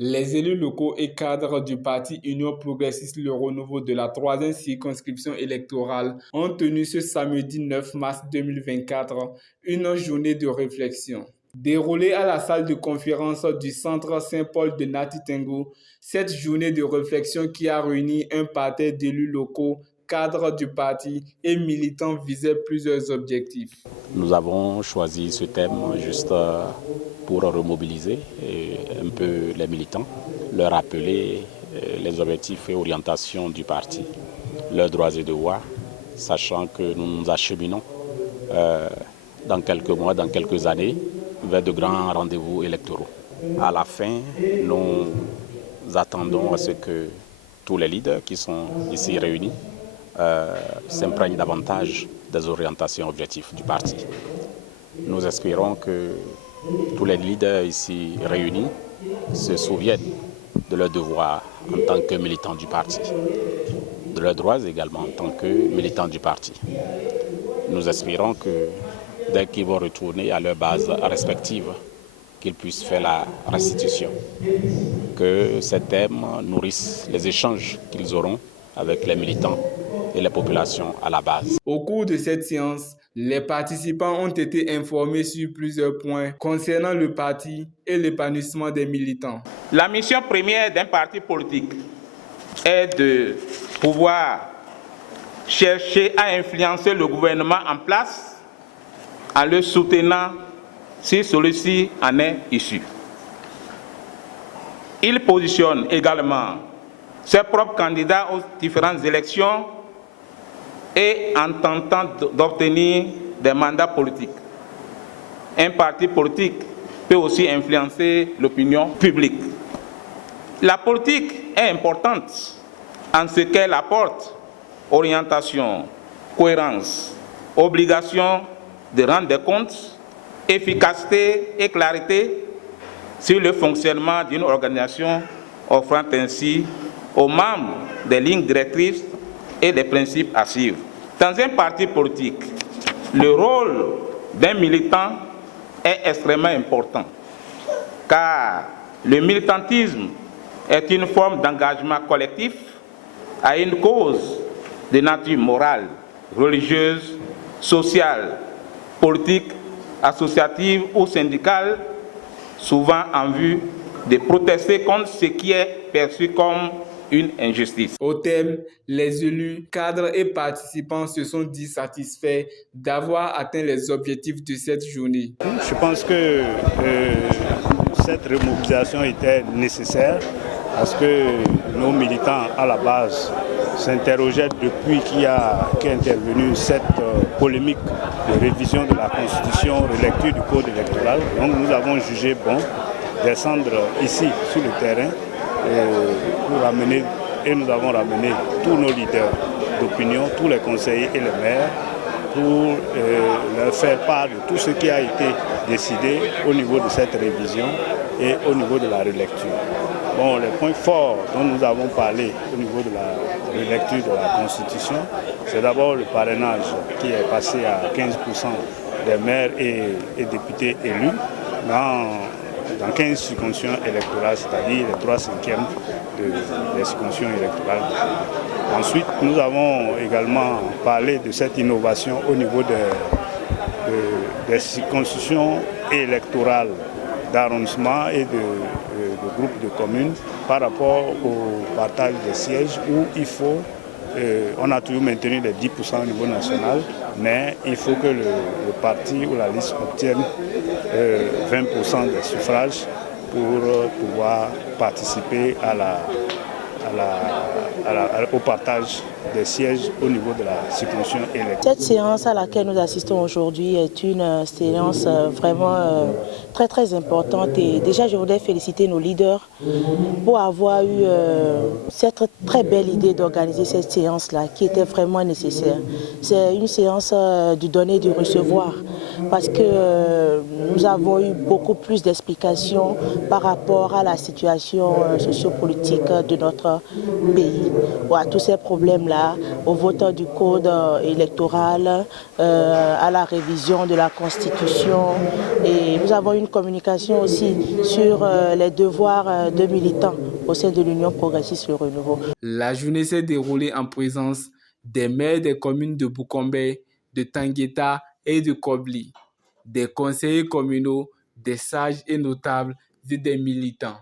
Les élus locaux et cadres du parti Union progressiste Le Renouveau de la 3e circonscription électorale ont tenu ce samedi 9 mars 2024 une journée de réflexion. Déroulée à la salle de conférence du centre Saint-Paul de Nati Tengu, cette journée de réflexion qui a réuni un parterre d'élus locaux, cadres du parti et militants visait plusieurs objectifs. Nous avons choisi ce thème juste pour remobiliser un peu les militants, leur rappeler les objectifs et orientations du parti, leurs droits et devoirs, sachant que nous nous acheminons dans quelques mois, dans quelques années, vers de grands rendez-vous électoraux. À la fin, nous attendons à ce que tous les leaders qui sont ici réunis s'imprègnent davantage des orientations objectives du parti. Nous espérons que tous les leaders ici réunis se souviennent de leurs devoirs en tant que militants du parti, de leurs droits également en tant que militants du parti. Nous espérons que dès qu'ils vont retourner à leur base respective, qu'ils puissent faire la restitution, que ces thèmes nourrissent les échanges qu'ils auront avec les militants et les populations à la base. Au cours de cette séance, les participants ont été informés sur plusieurs points concernant le parti et l'épanouissement des militants. La mission première d'un parti politique est de pouvoir chercher à influencer le gouvernement en place en le soutenant si celui-ci en est issu. Il positionne également ses propres candidats aux différentes élections et en tentant d'obtenir des mandats politiques. Un parti politique peut aussi influencer l'opinion publique. La politique est importante en ce qu'elle apporte orientation, cohérence, obligation de rendre des comptes, efficacité et clarité sur le fonctionnement d'une organisation, offrant ainsi aux membres des lignes directrices et des principes à suivre. Dans un parti politique, le rôle d'un militant est extrêmement important, car le militantisme est une forme d'engagement collectif à une cause de nature morale, religieuse, sociale, politique, associative ou syndicale, souvent en vue de protester contre ce qui est perçu comme une injustice. Au thème, les élus, cadres et participants se sont dit satisfaits d'avoir atteint les objectifs de cette journée. Je pense que cette remobilisation était nécessaire parce que nos militants à la base s'interrogeaient depuis qu'est intervenue cette polémique de révision de la Constitution, relecture du Code électoral. Donc nous avons jugé bon descendre ici sur le terrain et nous avons ramené tous nos leaders d'opinion, tous les conseillers et les maires pour leur faire part de tout ce qui a été décidé au niveau de cette révision et au niveau de la relecture. Bon, les points forts dont nous avons parlé au niveau de la relecture de la Constitution, c'est d'abord le parrainage qui est passé à 15% des maires et députés élus dans 15 circonscriptions électorales, c'est-à-dire les 3/5 des circonscriptions électorales. Ensuite, nous avons également parlé de cette innovation au niveau des circonscriptions électorales d'arrondissement et de groupes de communes par rapport au partage des sièges où il faut, on a toujours maintenu les 10% au niveau national, mais il faut que le parti ou la liste obtienne 20% des suffrages pour pouvoir participer au partage des sièges au niveau de la circonscription électorale. Cette séance à laquelle nous assistons aujourd'hui est une séance vraiment très très importante et déjà je voudrais féliciter nos leaders pour avoir eu cette très belle idée d'organiser cette séance-là qui était vraiment nécessaire. C'est une séance du donner et du recevoir parce que nous avons eu beaucoup plus d'explications par rapport à la situation sociopolitique de notre pays. À tous ces problèmes-là, au vote du code électoral, à la révision de la Constitution. Et nous avons une communication aussi sur les devoirs de militants au sein de l'Union progressiste Le Renouveau. La journée s'est déroulée en présence des maires des communes de Boukombe, de Tangueta et de Kobli, des conseillers communaux, des sages et notables et des militants.